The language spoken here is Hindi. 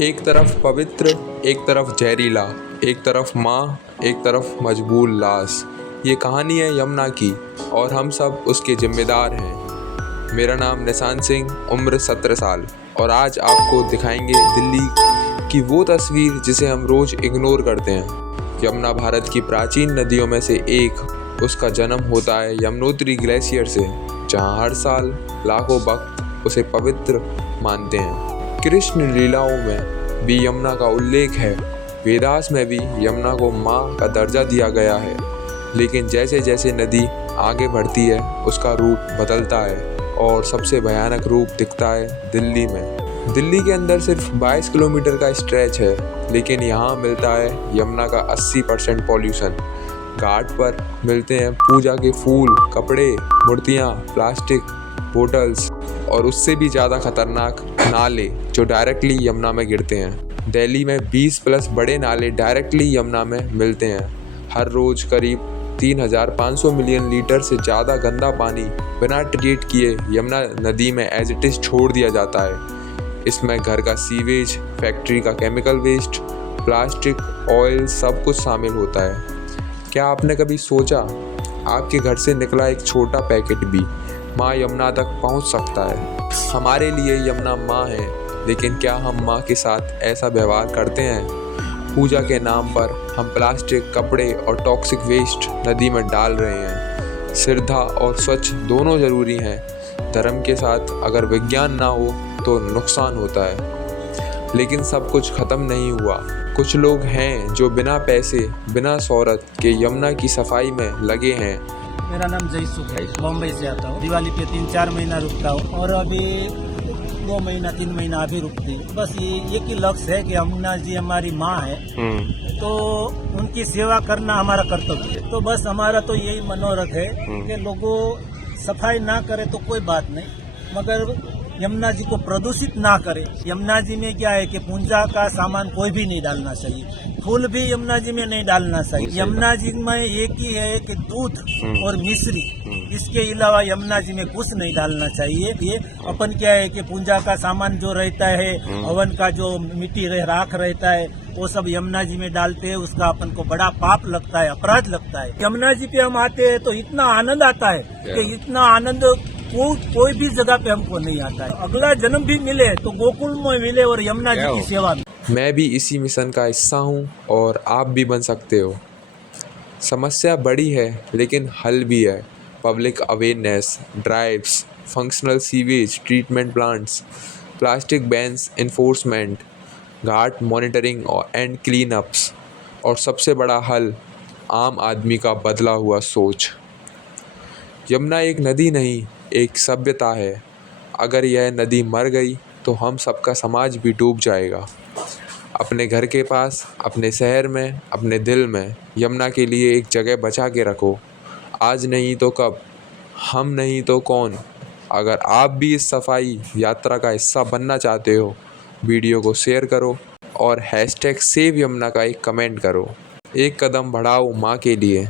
एक तरफ पवित्र, एक तरफ जहरीला, एक तरफ माँ, एक तरफ मजबूर लाश। ये कहानी है यमुना की और हम सब उसके जिम्मेदार हैं। मेरा नाम निशान सिंह, उम्र 17 साल, और आज आपको दिखाएंगे दिल्ली की वो तस्वीर जिसे हम रोज़ इग्नोर करते हैं। यमुना भारत की प्राचीन नदियों में से एक। उसका जन्म होता है यमुनोत्री ग्लेशियर से, जहाँ हर साल लाखों भक्त उसे पवित्र मानते हैं। कृष्ण लीलाओं में भी यमुना का उल्लेख है। वेदास में भी यमुना को माँ का दर्जा दिया गया है। लेकिन जैसे जैसे नदी आगे बढ़ती है उसका रूप बदलता है और सबसे भयानक रूप दिखता है दिल्ली में। दिल्ली के अंदर सिर्फ 22 किलोमीटर का स्ट्रेच है, लेकिन यहाँ मिलता है यमुना का 80% पॉल्यूशन। घाट पर मिलते हैं पूजा के फूल, कपड़े, मूर्तियाँ, प्लास्टिक बोतल्स और उससे भी ज़्यादा खतरनाक नाले जो डायरेक्टली यमुना में गिरते हैं। दिल्ली में 20+ बड़े नाले डायरेक्टली यमुना में मिलते हैं। हर रोज़ करीब 3,500 मिलियन लीटर से ज़्यादा गंदा पानी बिना ट्रीट किए यमुना नदी में एज इट इज़ छोड़ दिया जाता है। इसमें घर का सीवेज, फैक्ट्री का केमिकल वेस्ट, प्लास्टिक, ऑयल सब कुछ शामिल होता है। क्या आपने कभी सोचा आपके घर से निकला एक छोटा पैकेट भी माँ यमुना तक पहुँच सकता है? हमारे लिए यमुना माँ है, लेकिन क्या हम माँ के साथ ऐसा व्यवहार करते हैं? पूजा के नाम पर हम प्लास्टिक, कपड़े और टॉक्सिक वेस्ट नदी में डाल रहे हैं। श्रद्धा और स्वच्छ दोनों ज़रूरी हैं। धर्म के साथ अगर विज्ञान ना हो तो नुकसान होता है। लेकिन सब कुछ ख़त्म नहीं हुआ। कुछ लोग हैं जो बिना पैसे, बिना शोहरत के यमुना की सफाई में लगे हैं। मेरा नाम जयसुख है, बॉम्बे से आता हूँ। दिवाली पे 3-4 महीना रुकता हूँ और अभी 2 महीना 3 महीना अभी रुकती हूँ। बस ये एक ही लक्ष्य है कि यमुना जी हमारी माँ है, तो उनकी सेवा करना हमारा कर्तव्य है। तो बस हमारा तो यही मनोरथ है कि लोगों सफाई ना करे तो कोई बात नहीं, मगर यमुना जी को प्रदूषित ना करे। यमुना जी में क्या है कि पूजा का सामान कोई भी नहीं डालना चाहिए, फूल भी यमुना जी में नहीं डालना चाहिए। यमुना जी में एक ही है कि दूध और मिश्री, इसके अलावा यमुना जी में कुछ नहीं डालना चाहिए। ये अपन क्या है कि पूजा का सामान जो रहता है, हवन का जो मिट्टी राख रहता है, वो सब यमुना जी में डालते हैं। उसका अपन को बड़ा पाप लगता है, अपराध लगता है। यमुना जी पे हम आते हैं तो इतना आनंद आता है कि इतना आनंद कोई भी जगह पे हमको नहीं आता है। अगला जन्म भी मिले तो गोकुल में मिले और यमुना जी की सेवा में। मैं भी इसी मिशन का हिस्सा हूँ और आप भी बन सकते हो। समस्या बड़ी है लेकिन हल भी है। Public awareness drives, functional sewage treatment plants, plastic bans enforcement, Ghat monitoring and clean ups, और सबसे बड़ा हल आम आदमी का बदला हुआ सोच। यमुना एक नदी नहीं, एक सभ्यता है। अगर यह नदी मर गई तो हम सबका समाज भी डूब जाएगा। अपने घर के पास, अपने शहर में, अपने दिल में यमुना के लिए एक जगह बचा के रखो। आज नहीं तो कब, हम नहीं तो कौन। अगर आप भी इस सफाई यात्रा का हिस्सा बनना चाहते हो, वीडियो को शेयर करो और #सेव यमुना का एक कमेंट करो। एक कदम बढ़ाओ माँ के लिए।